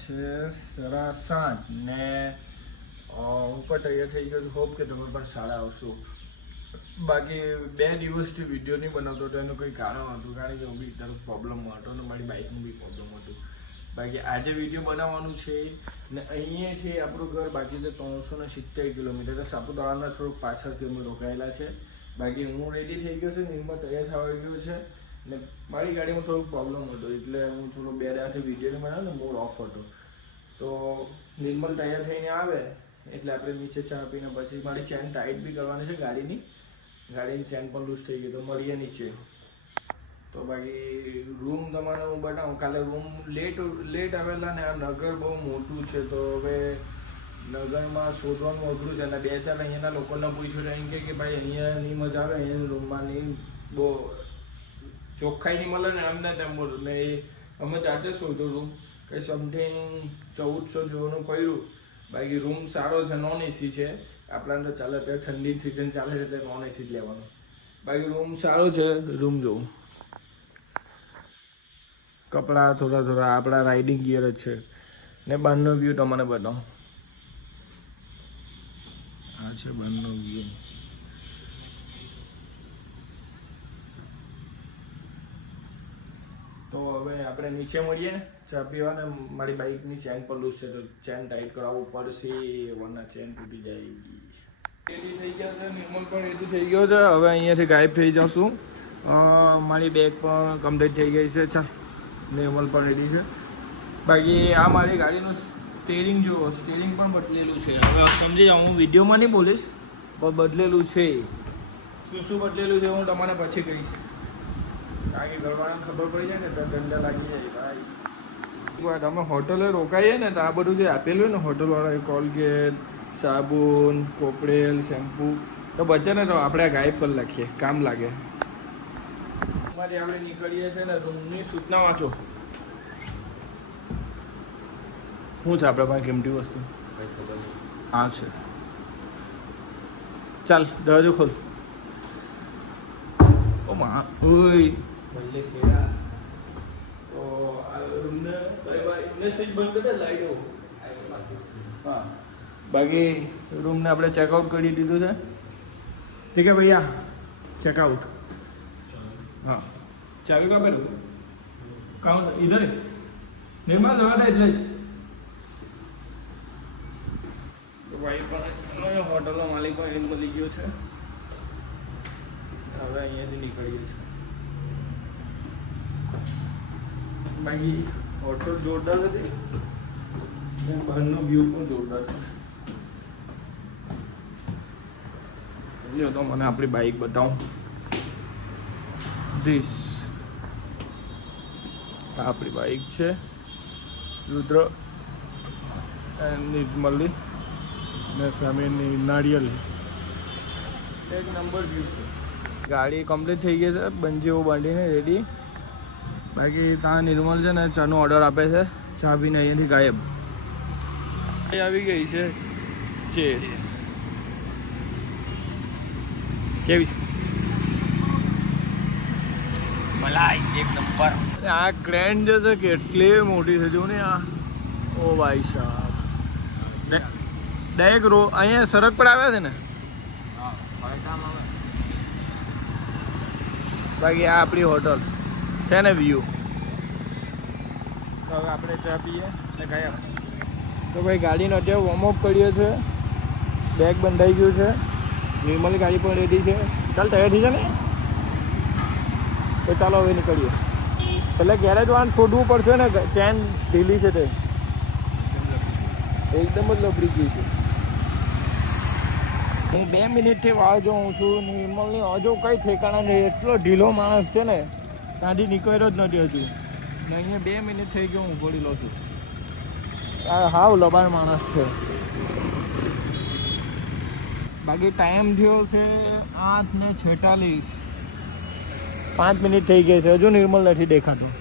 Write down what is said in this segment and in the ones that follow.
છે 7:30 ને હું પણ તૈયાર થઈ ગયો છું. હોપ કે તમે પણ સારા આવશો. બાકી 2 દિવસથી વિડીયો નહીં બનાવતો તો એનું કંઈ કારણ હતું, કારણ કે હું બી તારો પ્રોબ્લેમ હતો અને મારી બાઇકનું બી પ્રોબ્લેમ હતું. બાકી આજે વિડીયો બનાવવાનું છે ને અહીંયાથી આપણું ઘર બાકી છે 370 કિલોમીટર. સાપુતારાના થોડુંક પાછળથી અમે રોકાયેલા છે. બાકી હું રેડી થઈ ગયો છું, નિર્મલ તૈયાર થવા ગયો છે ને મારી ગાડીમાં થોડુંક પ્રોબ્લેમ હતો એટલે હું થોડો 2 દાડાથી વિડીયો બનાવ્યો ને મૂડ ઓફ હતો. તો નિર્મલ તૈયાર થઈને આવે એટલે આપણે નીચે ચા પીને પછી મારી ચેન ટાઈટ બી કરવાની છે ગાડીની ચેન પણ લૂઝ થઈ ગઈ તો મળીએ નીચે. તો બાકી રૂમ તમારે હું બતાવું. કાલે રૂમ લેટ આવેલા ને આ નગર બહુ મોટું છે તો હવે નગરમાં શોધવાનું અઘરું છે અને 2-4 અહીંયાના લોકોને પૂછ્યું એમ કે ભાઈ અહીંયા નહીં મજા આવે, અહીંયા રૂમમાં નહીં બહુ ચોખ્ખાઈ નહીં મળે ને અમને તેમ બોલું ને એ અમે જાતે શોધ્યો રૂમ કંઈ સમથિંગ 1400 જેવાનું પડ્યું. બાકી રૂમ સારો છે, નોન એસી છે. આપણાને તો ચાલે અત્યારે ઠંડી સિઝન ચાલે છે એટલે નોન એસી જ લેવાનું. બાકી રૂમ સારો છે. રૂમ જોવું, કપડાં થોડા આપણા રાઇડિંગ ગિયર જ છે ને બહારનો વ્યૂ તમને બતાવું. આ છે બહારનો વ્યૂ. તો હવે આપણે નીચે મળીએ ચા પીવા ને મારી બાઇકની ચેન પર લૂઝ છે તો ચેન ટાઈટ કરાવવું પડશે, વરના ચેન તૂટી જાય. રેડી થઈ ગયા છે, નિર્મલ પણ રેડી થઈ ગયો છે. હવે અહીંયાથી ગાયબ થઈ જશું. મારી બેગ પણ કમ્પ્લીટ થઈ ગઈ છે. ચાલ નિર્મલ પણ રેડી છે. બાકી આ મારી ગાડીનું સ્ટીરિંગ જુઓ, સ્ટીરિંગ પણ બદલેલું છે. હવે સમજી જાઓ, હું વિડીયોમાં નહીં બોલીશ પણ બદલેલું છે. શું બદલેલું છે હું તમને પછી કહીશ, કારણ કે ઘરવાળાને ખબર પડી જાય ને તો ધંધા લાગી જાય ભાઈ. અમે હોટલે રોકાઈએ ને તો આ બધું જે આપેલું હોય ને હોટલવાળાએ કોલગેટ, સાબુન, કોપરેલ, શેમ્પુ તો બચે ને તો આપણે ગાયબ કરી નાખીએ, કામ લાગે. અમારી આપણે નીકળીએ છીએ ને રૂમની સૂચના વાંચો. શું છે આપણે પાસે કિંમતી વસ્તુ? હા છે. ચાલ દરવાજો ખોલ. ઓ માં ઓય બલ્લે સેડા. તો આ રૂમને બાય ઇને સીટ બંધ કરી દે લાઈટો. હા બાકી રૂમને આપણે ચેકઆઉટ કરી દીધું છે. ઠીક હે ભૈયા, ચેકઆઉટ. हाँ चाबी कहाँ पे रखूँ? कहाँ इधर निर्मल जगह એટલે જ. તો ભાઈ પણ હોટલનો માલિક પણ એમ મળી ગયો છે. હવે અહીંયાથી નીકળીએ છીએ. બાકી હોટલ જોરદાર હતી, બહારનો વ્યૂ પણ જોરદાર છે. જો તો મને આપણી બાઇક બતાવું. ધીસ આપણી બાઇક છે રુદ્ર નિર્મલી ને સામેની નારિયેલી. એક નંબર વ્યૂ છે. ગાડી કમ્પ્લીટ થઈ ગઈ છે, બંજીઓ બાંધીને રેડી. બાકી ત્યાં નિર્મલ છે ને ચાનો ઓર્ડર આપે છે, ચા પીને અહીંયાથી ગાયબ. આવી ગઈ છે ચેસ. કેવી છે? મલાઈ એક નંબર. આ ગ્રેન્ડ જે છે કેટલી મોટી છે જો ને આ. ઓ ભાઈ સાહેબ, ડાયરેક્ટ અહીંયા સડક પર આવ્યા છે ને. બાકી આ આપણી હોટલ છે ને વ્યૂ. તો હવે આપણે ચા પીએ ને ગયા. તો ભાઈ ગાડીનો અત્યારે વોર્મઅપ કરીએ છે, બેગ બંધાઈ ગયું છે, નિર્મલ ગાડી પણ રેડી છે. ચાલ તૈયાર થઈ જાય ને તો ચાલો હવે નીકળીએ. એટલે ગેરેજ વાળાને શોધવું પડશે ને, ચેન ઢીલી છે તે એકદમ જ લપડી ગઈ છે. હું 2 મિનિટથી વાળ જોઉં છું, નિર્મલની હજુ કંઈ ઠેકાણા નહીં. એટલો ઢીલો માણસ છે ને, ત્યાંથી નીકળ્યો જ નથી હજુ. ને અહીંયા 2 મિનિટ થઈ ગયો હું ઉભોડી લઉં છું. આ હાવ લબાણ માણસ છે. બાકી ટાઈમ થયો છે 8:46. 5 મિનિટ થઈ ગઈ છે, હજુ નિર્મલ નથી દેખાતું.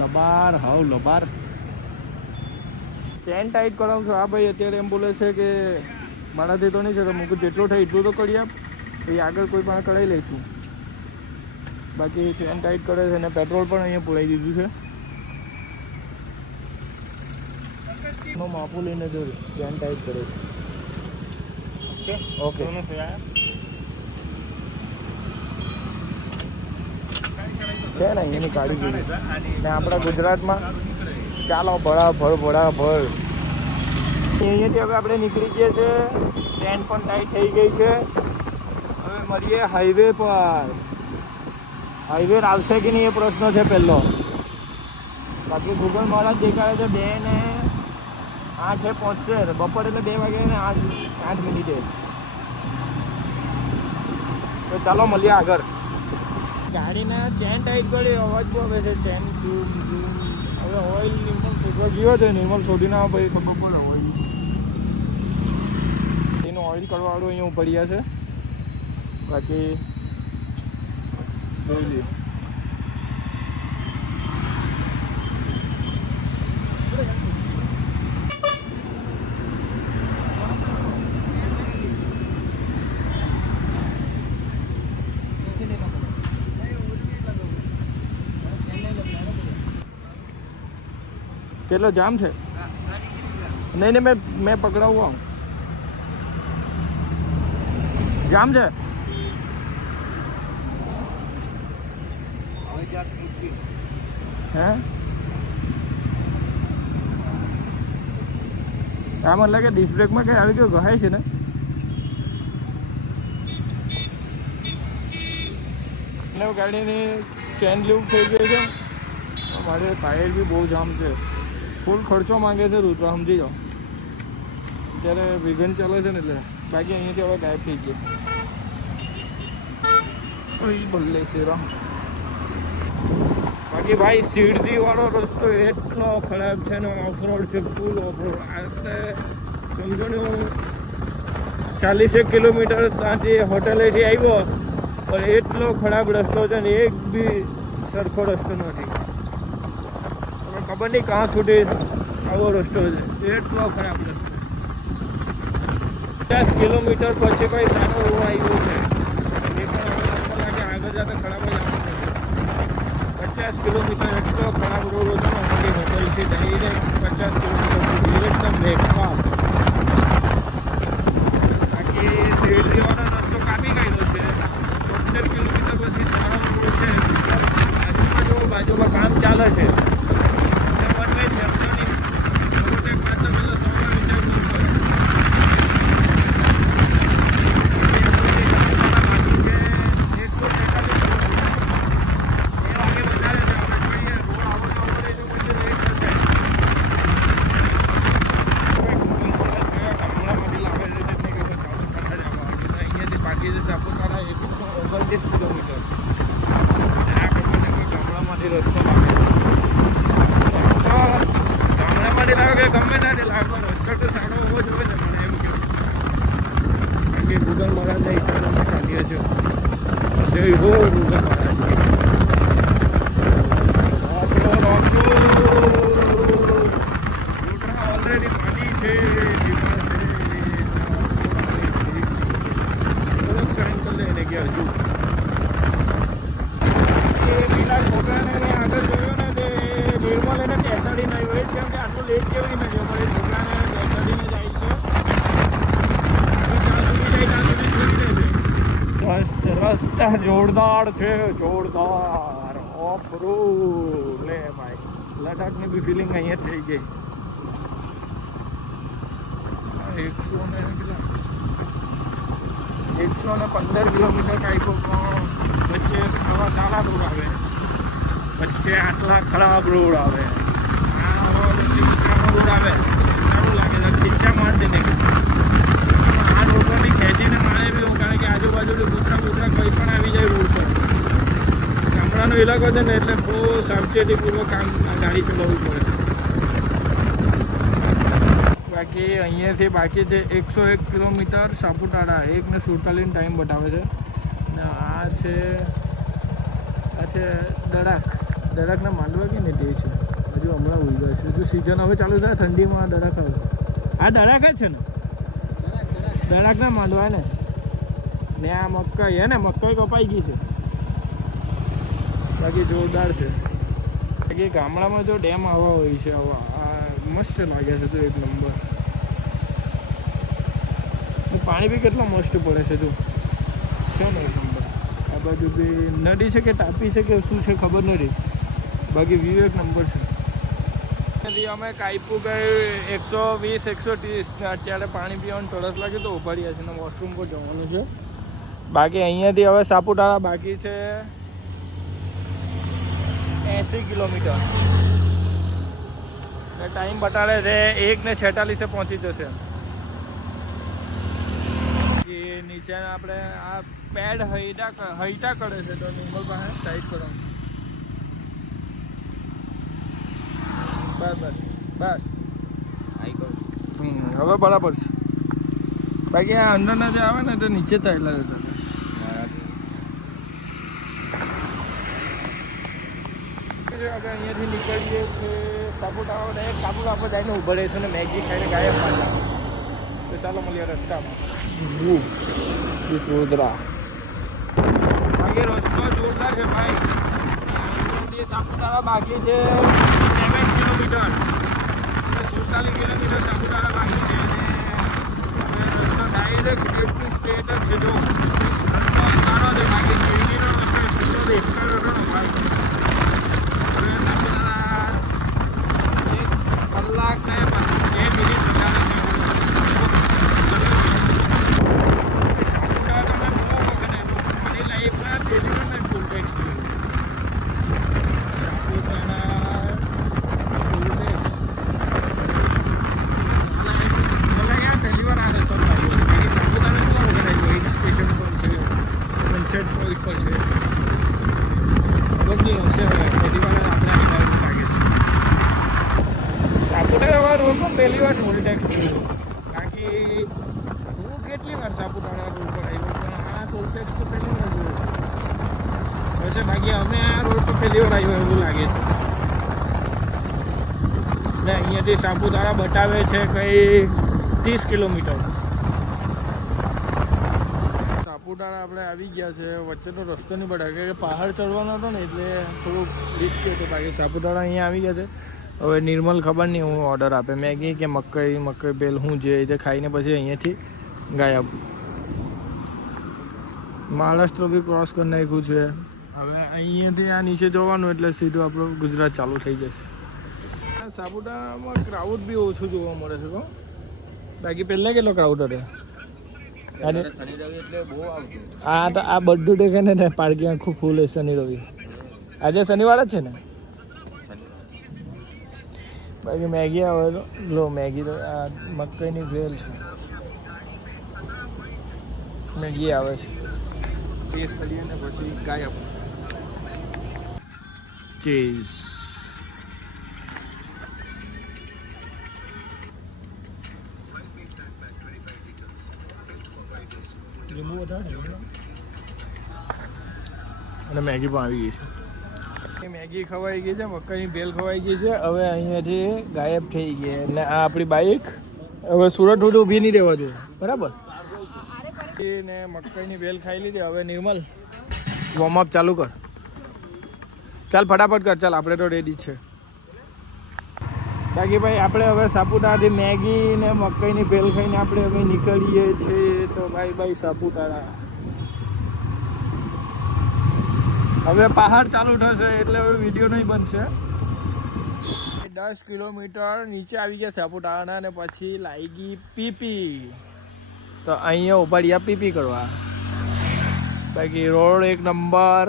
લબાર હાવ લબાર. ચેન ટાઈટ કરાવું છું. આ ભાઈ અત્યારે એમ બોલે છે કે મારાથી તો નહીં છે, તો મૂકું જેટલું થાય એટલું તો કરી આપ, પછી આગળ કોઈ પણ કરાવી લઈશું. બાકી ચેન ટાઈટ કરે છે અને પેટ્રોલ પણ અહીંયા પુરાઈ દીધું છે. એનો માપો લઈને જો ચેન ટાઈટ કરે છે. ઓકે છે ને એની કાઢી દીધી ને આપણા ગુજરાતમાં ચાલો ભળાભળ અહીંયાથી હવે આપણે નીકળી ગયા છે. ટ્રેન પણ ટાઈટ થઈ ગઈ છે. હવે મળીએ હાઈવે પર. હાઈવે આવશે કે નહીં એ પ્રશ્ન છે પહેલો. બાકી ગૂગલ મહારાજ દેખાડે છે 2:08 પહોંચશે. બપોર એટલે 2 વાગે ને 8 મિનિટે. તો ચાલો મળીએ આગળ. ગાડીને ચેન ટાઈટ કરી અવાજ બહુ આવે છે. ચેન હવે ઓઇલ નિર્મલ શોધવા ગયો છે. નિર્મલ છોડીને ભાઈ ખબર પડે ઓઇલ. એનું ઓઇલ કરવાવાળું અહીંયા ઉપર ગયા છે. બાકી જોઈ લઈએ. કેટલો જામ છે? નહીં મેં પકડાવું આવું. જામ છે હે? આ મને લાગે ડિસ્ક બ્રેકમાં કઈ આવી ગયો ગહાય છે ને. ગાડીની ચેન લીવ થઈ ગઈ છે. મારે ટાયર બી બહુ જામ છે. ફૂલ ખર્ચો માંગે છે રુદ્ર, સમજી જાઓ. અત્યારે વિગન ચાલે છે ને એટલે. બાકી અહીંયાથી હવે ગાયબ થઈ ગયો. ભલે શેરા. બાકી ભાઈ સીડી વાળો રસ્તો એટલો ખરાબ છે ને. ઓફ રોડ છે, ફૂલ ઓફ રોડ. આપણે સમજો ને 40 કિલોમીટર ત્યાંથી હોટેલેથી આવ્યો પણ એટલો ખરાબ રસ્તો છે ને. એક બી સરખો રસ્તો નથી. ખબર નહીં ક્યાં સુધી આવો રસ્તો છે. એટલો ખરાબ રસ્તો. 50 કિલોમીટર પછી કોઈ સારો એવો આવ્યો છે. એ પણ લાગે આગળ જતા ખરાબ જ આવશે. 50 કિલોમીટર એટલો ખરાબ રોડ હતો ને. અમારી હોટલથી ડાયરેક્ટ 50 કિલોમીટર સુધી એકદમ બેકાર. બાકી શેરડીવાળો રસ્તો કાપી ગયેલો છે. 70 કિલોમીટર પછી સારો રોડ છે. બાજુમાં કામ ચાલે છે. રસ્તા જોરદાર છે, જોરદાર ઓફ રોડ. લે ભાઈ, લદ્દાખની બી ફિલિંગ અહીંયા થઈ ગઈ. 115 કિલોમીટર કાંઈકો વચ્ચે આવા સારા રોડ આવે, વચ્ચે આટલા ખરાબ રોડ આવે. આ વચ્ચે રોડ આવે સારું લાગે છે. ખીચા મારતી નહીં. આ રોડની ખેંચીને મારે બી એવું, કારણ કે આજુબાજુ કૂતરા કંઈ પણ આવી જાય રોડ પર. ગામડાનો ઇલાકો છે ને એટલે બહુ સાવચેતીપૂર્વક ગાડી ચલાવવી પડે. બાકી અહીંયાથી બાકી છે 101 કિલોમીટર સાપુતારા. 1:47 ટાઈમ બતાવે છે. ને આ છે દડાકના માંડવા કે ને તે છે. હજુ હમણાં ઉઈ ગયા છે. હજુ સિઝન હવે ચાલુ થાય ઠંડીમાં દડાક આવે. આ દડાક જ છે ને, દડાકના માંડવા ને. આ મકાઈ હે ને, મકાઈ કપાઈ ગઈ છે. બાકી જોરદાર છે. બાકી ગામડામાં જો ડેમ આવા હોય છે, આ મસ્ત લાગે છે તો એક નંબર. પાણી બી કેટલો મસ્ત પડે છે તું છે ને એક નંબર. આ બાજુ બી નદી છે કે ટાપી છે કે શું છે ખબર નથી, બાકી વ્યૂ એક નંબર છે. અમે કાઈપુ ગઈ 120 130 ને અત્યારે પાણી પીવાનું તરસ લાગે તો ઉભા રહ્યા છે ને વોશરૂમ પર જવાનું છે. બાકી અહીંયાથી હવે સાપુતારા બાકી છે 80 કિલોમીટર. ટાઈમ બતાડે છે 1:46 પહોંચી જશે. નીચે આપણે આ પેડ હૈટા કરે છે તો નિર્મલ પાસે ટાઈટ કરવાનું. બસ હવે બરાબર છે. બાકી આ અંદરના જે આવે ને તો નીચે ચાલ્યા જતા. હવે અહીંયાથી નીકળીએ છીએ સાપુતારા. ડાયરેક્ટ સાપુતારા જઈને ઉભા રહીશું ને મેગી ખાઈને ગાયબ પાછા. તો ચાલો મળીએ રસ્તામાં. વડોદરા બાકી રસ્તો જોરદાર છે ભાઈ. સાપુતારા બાકી છે 7 કિલોમીટર, 47 કિલોમીટર સાપુતારા બાકી છે. રસ્તો ડાયરેક્ટ સ્ટ્રેટ ટુ સ્ટ્રેટ જ છે. જો રસ્તો સારો છે, બાકી શેરડીનો રસ્તો એટલો બેકાર હતો ને ભાઈ. હવે સાપુતારા 1 કલાક ને 2 મિનિટ વધારે છે. પહેલી વાર ટોલ ટેક્સ જોયું, બાકી હું કેટલી વાર સાપુતારા રોડ પર આવ્યો પણ આ ટોલ ટેક્સ તો પહેલી વાર જોયું હશે. બાકી અમે આ રોડ પર પહેલી વાર આવ્યો એવું લાગે છે. ને અહીંયાથી સાપુતારા બતાવે છે કંઈ 30 કિલોમીટર. સાપુતારા આપણે આવી ગયા છે. વચ્ચેનો રસ્તો નહીં બતાવે કે પહાડ ચડવાનો હતો ને એટલે થોડુંક રિસ્કી હતું. બાકી સાપુતારા અહીંયા આવી ગયા છે. હવે નિર્મલ ખબર નહીં હું ઓર્ડર આપે, મેગી કે મકઈ બેલ હું જે રીતે ખાઈને પછી અહીંયાથી ગાયબ. મહારાષ્ટ્ર બી ક્રોસ કરી નાખ્યું છે. હવે અહીંયાથી આ નીચે જવાનું એટલે સીધું આપણું ગુજરાત ચાલુ થઈ જશે. સાપુતારામાં ક્રાઉડ બી ઓછું જોવા મળે છે. તો બાકી પહેલાં કેટલો ક્રાઉડ હતો. આ તો આ બધું દેખે ને પાર્કિંગ આખું ફૂલ છે શનિ રવિ. આજે શનિવાર જ છે ને. બાકી મેગી આવે તો લો મેગી તો આ મકઈની ભેલ છે. મેગી આવે છે ટેસ્ટ કરીએ ને પછી ગાયબ. ચીઝ અને મેગી પણ આવી ગઈ છે. મેગી ખવાઈ ગઈ છે, મકાઈની ભેલ ખવાઈ ગઈ છે. હવે અહીંયાથી ગાયબ થઈ ગઈ અને આ આપણી બાઇક હવે સુરત સુધી ઊભી નહીં રહેવા જોઈએ, બરાબર ને. મકાઈની ભેલ ખાઈ લીધી. હવે નિર્મલ વોર્મઅપ ચાલુ કર. ચાલ ફટાફટ કર. ચાલ આપણે તો રેડી છે. બાકી ભાઈ આપણે હવે સાપુતારાથી મેગી ને મકાઈની ભેલ ખાઈને આપણે હવે નીકળીએ છીએ. તો ભાઈ સાપુતારા હવે પહાડ ચાલુ થશે એટલે હવે વિડીયો નહીં બનશે. 10 કિલોમીટર નીચે આવી ગયા સાપુતારાના અને પછી લાગી પીપી. તો અહીંયા ઉપાડ્યા પીપી કરવા. બાકી રોડ એક નંબર,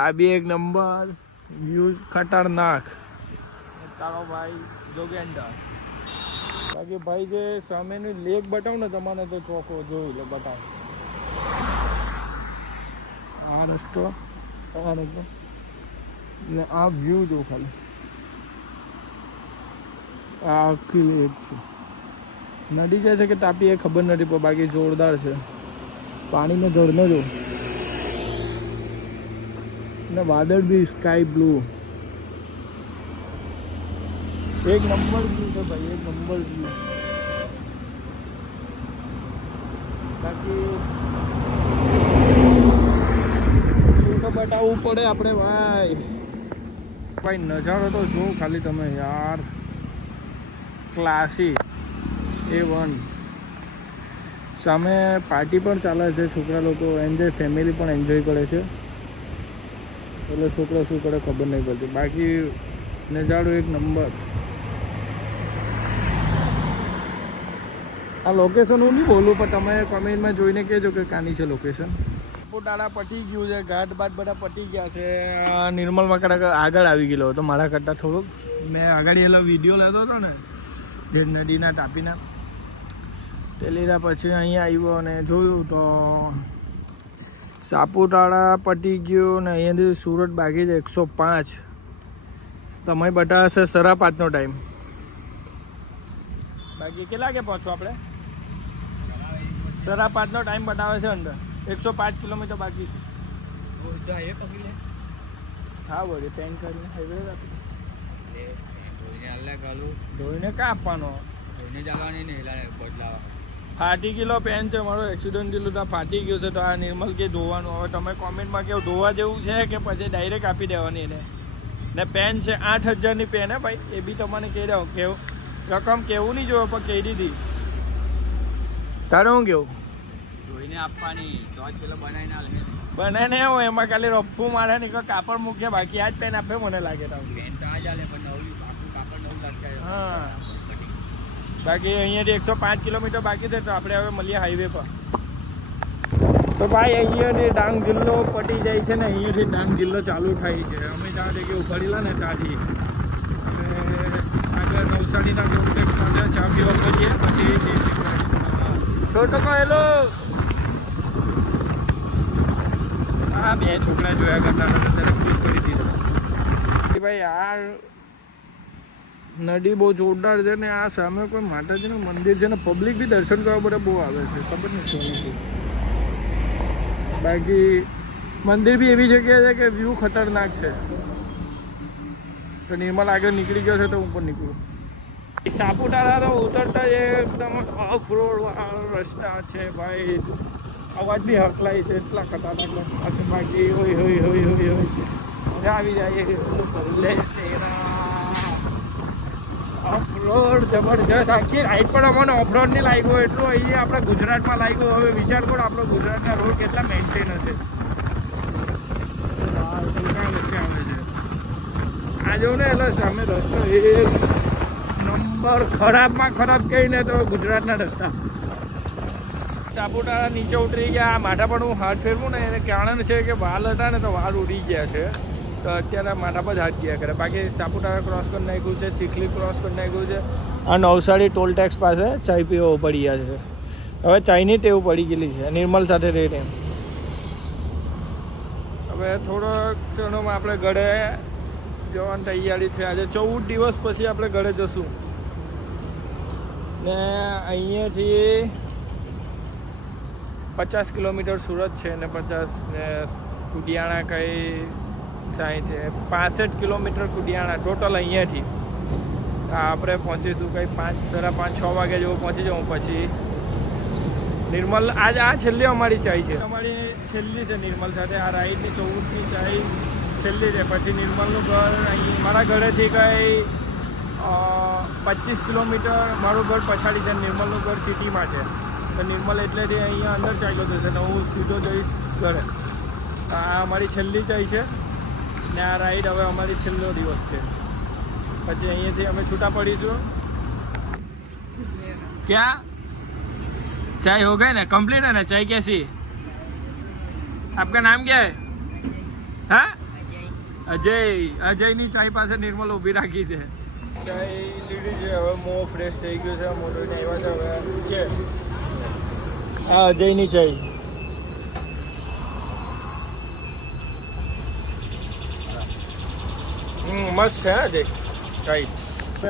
આ બી એક નંબર, વ્યૂ ખતરનાક. તારો ભાઈ જોગેન્ડર. બાકી ભાઈ જે સામેની લેક બતાવું ને તમારે તો ચોખ્ખો જોઈ લે. બતાવ આ રસ્તો ને આ વ્યૂ જો ખાલી. આ આખી લેક છે. નદી જાય છે કે તાપી એ ખબર નથી પણ બાકી જોરદાર છે. પાણીનો ઝરણો જો ને વાદળ બી સ્કાય બ્લુ. એક નંબર વ્યૂ છે ભાઈ, એક નંબર વ્યૂ. બાકી તો બતાવવું પડે આપણે ભાઈ. ભાઈ નજારો તો જો ખાલી તમે યાર, ક્લાસી A1. સામે પાર્ટી પણ ચાલે છે, છોકરા લોકો એન્જોય, ફેમિલી પણ એન્જોય કરે છે, એટલે છોકરા શું કરે ખબર નહીં પડતી. બાકી નજારો એક નંબર. આ લોકેશન હું નહીં બોલું, પણ તમે કોમેન્ટમાં જોઈને કહેજો કે કાની છે લોકેશન. સાપુતારા પટી ગયું છે, ઘાટ બાટ બધા પટી ગયા છે. નિર્મલમાં કદાચ આગળ આવી ગયેલો હતો મારા કરતાં થોડુંક. મેં આગળ એલો વિડીયો લેતો હતો ને જે નદીના ટાપીના, તે લીધા પછી અહીંયા આવ્યો અને જોયું તો સાપુતારા પટી ગયું ને અહીંયાથી સુરત બાકી છે 105. તમે બતાવશે 5:30નો ટાઈમ. બાકી કેટલા કે પહોંચો આપણે? 5:30નો ટાઈમ બતાવે છે અંદર. 105 કિલોમીટર બાકી છે. હા બોલે ટેન્ક કરીને હાઈવે ધોઈને ક્યાં આપવાનો? ફાટી ગયેલો પેન છે મારો, એક્સિડન્ટ થયેલું તો ફાટી ગયું છે. તો આ નિર્મલ કે ધોવાનું. હવે તમે કોમેન્ટમાં કેવું ધોવા જેવું છે કે પછી ડાયરેક્ટ આપી દેવાની એને. ને પેન છે 8,000ની પેન હે ભાઈ, એ બી તમને કહી દઉં. કેવું રકમ કેવું નહીં જોવે પણ કહી દીધી. તારે હું કેવું? ધોઈને આપવાની તો જ પેલો બનાવીને હોય એમાં ખાલી રફું મારે ને કાપડ મૂકે, બાકી આ જ પેન આપે મને લાગે. પેન તો આ જ આલે પણ નવું આખું કાપડ નવું લાગે. હા બાકી અહીંયાથી 105 કિલોમીટર બાકી છે. તો આપણે હવે મળીએ હાઈવે પર. તો ભાઈ અહીંયાથી ડાંગ જિલ્લો પટી જાય છે ને અહીંયાથી ડાંગ જિલ્લો ચાલુ થાય છે. અમે જ્યાં જગ્યાએ ઉપાડેલા ને ત્યાંથી આગળ નવસારીના કોમ્પ્લેક્સમાં છે, ચા પીવા પડીએ પછી છોટો કહેલો. હા બે છોકરા જોયા કરતા હતા ત્યારે ખુશ કરી દીધા. ભાઈ આ નદી બહુ જોરદાર છે ને આ સામે કોઈ માતાજીનું મંદિર છે ને પબ્લિક બી દર્શન કરવા બધા બહુ આવે છે. ખબર નહીં શું નથી. બાકી મંદિર બી એવી જગ્યા છે કે વ્યૂ ખતરનાક છે. તો નિર્મલ આગળ નીકળી ગયો છે તો હું પણ નીકળું. સાપુતારા તો ઉતરતા એકદમ ઓફ રોડ વાળા રસ્તા છે ભાઈ. અવાજ બી હકલાય છે એટલા ખતરનાક. બાકી હોય હોય હોય હોય હોય આવી જાય ઓફરોડ જબરજસ્ત. આખી રાઈડ પણ અમને ઓફરોડની લાગ્યો એટલું અહીંયા આપણે ગુજરાતમાં લાગ્યો. હવે વિચાર કરો આપણો ગુજરાતના રોડ કેટલા મેન્ટેન હશે. વચ્ચે આવે છે આ જો ને, એટલે સામે રસ્તો એક નંબર ખરાબમાં ખરાબ કહીને તો ગુજરાતના રસ્તા. સાપુતારા નીચે ઉતરી ગયા. માથા પર હું હાથ ફેરવું ને એને કારણ છે કે વાલ હતા ને તો વાલ ઉડી ગયા છે. તો અત્યારે માથા પર જ હાથ ગયા કરે. બાકી સાપુતારા ક્રોસ કરી નાખ્યું છે, ચીખલી ક્રોસ કરી નાખ્યું છે. આ નવસારી ટોલ ટેક્સ પાસે ચાય પીવો પડી ગયા છે. હવે ચાયની ટેવ પડી ગયેલી છે નિર્મલ સાથે રહીને. હવે થોડોક ક્ષણોમાં આપણે ઘરે જવાની તૈયારી છે. આજે 14 દિવસ પછી આપણે ઘરે જશું. ને અહીંયાથી 50 કિલોમીટર સુરત છે ને 50 ને કુડિયાણા કંઈ 60 છે. 65 કિલોમીટર કુડિયાણા ટોટલ અહીંયાથી. આપણે પહોંચીશું કંઈ 5, 5:30, 6 વાગે જેવું પહોંચી જાઉં. પછી નિર્મલ આજ આ છેલ્લી અમારી ચાય છે. અમારી છેલ્લી છે નિર્મલ સાથે આ રાઈડની 14મી ચાય છેલ્લી છે. પછી નિર્મલનું ઘર અહીં મારા ઘરેથી કંઈ 25 કિલોમીટર મારું ઘર પછાડી છે. નિર્મલનું ઘર સિટીમાં છે. તો નિર્મલ એટલેથી અહીંયા અંદર ચાલ્યો જશે ને હું સીધો જઈશ ઘરે. આ અમારી છેલ્લી ચાય છે ને આ રાઈડ હવે અમારી છેલ્લો દિવસ છે. પછી અહીંયાથી અમે છૂટા પડીશું. ક્યાં चाय हो गए ना, कंप्लीट है ना? चाय कैसी? आपका नाम क्या है? हाँ अजय. अजय ની ચાય પાસે નિર્મલ ઊભી રાખી છે. ચાય લીધી છે. હવે મોં ફ્રેશ થઈ ગયું છે. મોં ધોઈને આવ્યા છે. હવે છે આ અજયની ચાય. મસ્ત છે અજય ચાય.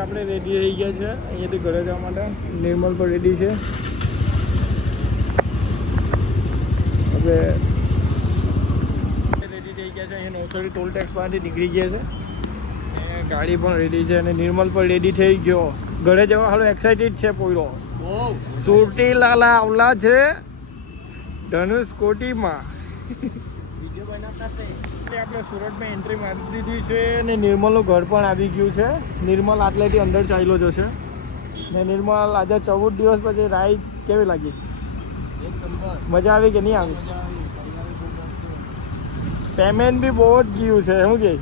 આપણે રેડી થઈ ગયા છે અહીંયાથી ઘરે જવા માટે. નિર્મલ પણ રેડી છે. હવે રેડી થઈ ગયા છે. અહીંયા નવસારી ટોલ ટેક્સમાંથી નીકળી ગયા છે. ગાડી પણ રેડી છે અને નિર્મલ પણ રેડી થઈ ગયો. ઘરે જવા હાલો એક્સાઇટેડ છે. પોયરો સુરતી લાલા આવલા છે ધનુષ કોટીમાં. વિડીયો બનાવતા છે. આપણે સુરતમાં એન્ટ્રી મારી દીધી છે ને નિર્મલનું ઘર પણ આવી ગયું છે. નિર્મલ આટલેથી અંદર ચાલ્યો જશે ને નિર્મલ આજે 14 દિવસ પછી રાઈડ કેવી લાગી? એક નંબર. મજા આવી કે નહીં આવી? મજા આવી. પરિવારે બહુ ગમતું. પેમેન્ટ બી બહુ જ ગયું છે શું કે?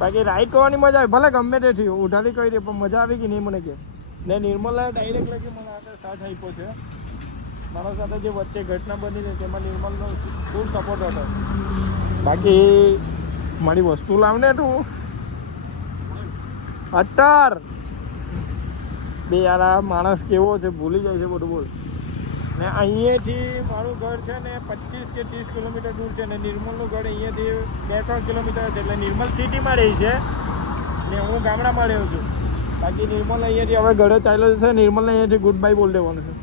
બાકી રાઈડ કરવાની મજા આવી, ભલે ગમે તે થયું ઉઠાડી કરી દે, પણ મજા આવી કે નહીં મને કે? ને નિર્મલે ડાયરેક્ટ લગી મને આગળ સાથ આપ્યો છે. મારા સાથે જે વચ્ચે ઘટના બની ને તેમાં નિર્મલનો ફૂલ સપોર્ટ હતો. બાકી મારી વસ્તુ લાવને તું અત્યાર બે યાર આ માણસ કેવો છે, ભૂલી જાય છે બધું. બોલ ને અહીંયાથી મારું ઘર છે ને 25 કે 30 કિલોમીટર દૂર છે ને નિર્મલનું ઘર અહીંયાથી 2-3 કિલોમીટર છે. એટલે નિર્મલ સિટીમાં રહી છે ને હું ગામડામાં રહ્યો છું. બાકી નિર્મલ અહીંયાથી હવે ઘરે ચાલ્યો જશે. નિર્મલને અહીંયાથી ગુડ બાય બોલ દેવાનું છે.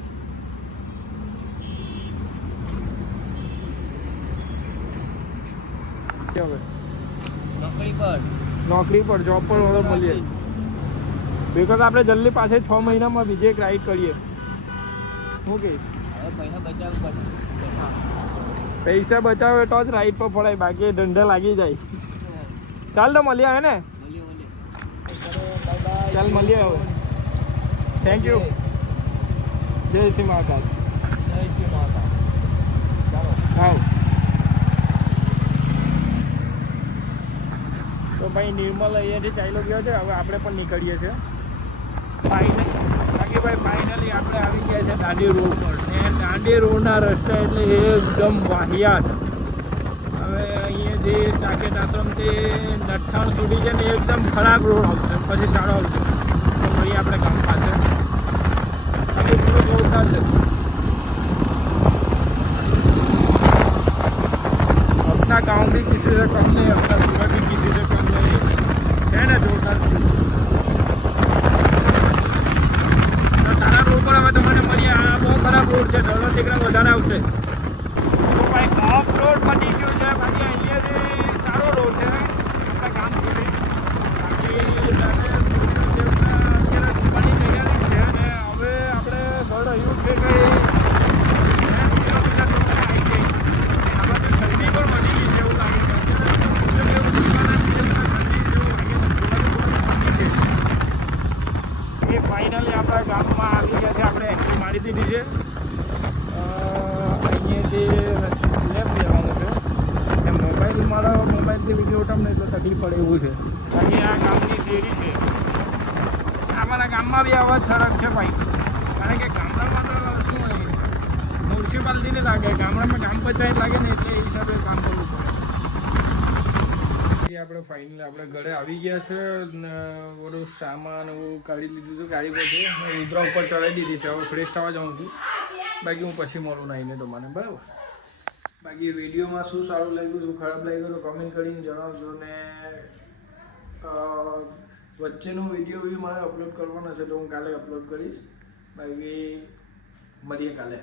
હવે નોકરી પર જોબ પર હવે મળીએ. બિકોઝ આપણે જલ્દી પાછળ 6 મહિનામાં બીજી એક રાઈડ કરીએ. શું કે હવે પૈસા બચાવવું પડે. પૈસા બચાવે તો જ રાઈડ પર પડાય, બાકી ધંધા લાગી જાય. ચાલ તો મળીએ હે ને? ચાલ મળીએ હવે. Thank you. જય શ્રી મહાકાલ. જય શ્રી માતા. ચાલો. હા તો ભાઈ નિર્મલ અહીંયાથી ચાલ્યો ગયો છે. હવે આપણે પણ નીકળીએ છીએ બાકી ભાઈ ફાઇનલી આપણે આવી ગયા છે દાંડી રોડ પર. ને દાંડી રોડના રસ્તા એટલે એકદમ વાહિયાત. હવે અહીંયા જે સાકેત આશ્રમથી નઠ્ઠાણ સુધી છે ને એકદમ ખરાબ રોડ આવશે, પછી સારો આવશે. તો મળીએ આપણે ગામ પાસે. બાકી પૂરો જોરદાર છે. अपना गाँव भी किसी से कम नहीं, अपना सूरत भी किसी से कम नहीं है ना. जोरदार સારા રોડ પર હવે તમને મળીએ. આ બહુ ખરાબ રોડ છે, દોડો ટીકરા વધારે આવશે. તો ભાઈ ઓફ રોડ બની ગયું છે. બાકી અહીંયાથી સારો રોડ છે આપણા ગામ સુધી. બાકી અત્યારે જવાની તૈયારી છે અને હવે આપણે ઘર રહ્યું છે કંઈ 10 કિલોમીટર આવી ગઈ. ફાઇનલી આપણા ગામમાં આવી ગયા છે. આપણે એન્ટ્રી મારી દીધી છે. અહીંયાથી લેફ્ટ જવાનું છે. મોબાઈલથી વિડીયો ઉઠામને એટલે તકલીફ પડે એવું છે. બાકી આ ગામની શેરી છે. અમારા ગામમાં બી આવા સડક છે ભાઈ. કારણ કે ગામડામાં તો શું હોય, મ્યુનિસિપાલિટીને લાગે, ગામડામાં ગ્રામ પંચાયત લાગે ને એટલે એ હિસાબે કામ કરવું પડે. આપણે ફાઇનલી આપણે ઘરે આવી ગયા છે ને બધું સામાન એવું કાઢી લીધું હતું ગાડી પરથી. ઉધરા ઉપર ચડાવી દીધી છે. હવે ફ્રેશ થવા જાઉં છું. બાકી હું પછી મળું નાઈને તમને, બરાબર? બાકી વિડીયોમાં શું સારું લાગ્યું, શું ખરાબ લાગ્યું તો કમેન્ટ કરીને જણાવજો. ને વચ્ચેનો વિડીયો બી મારે અપલોડ કરવાનો છે તો હું કાલે અપલોડ કરીશ. બાકી મળીએ કાલે.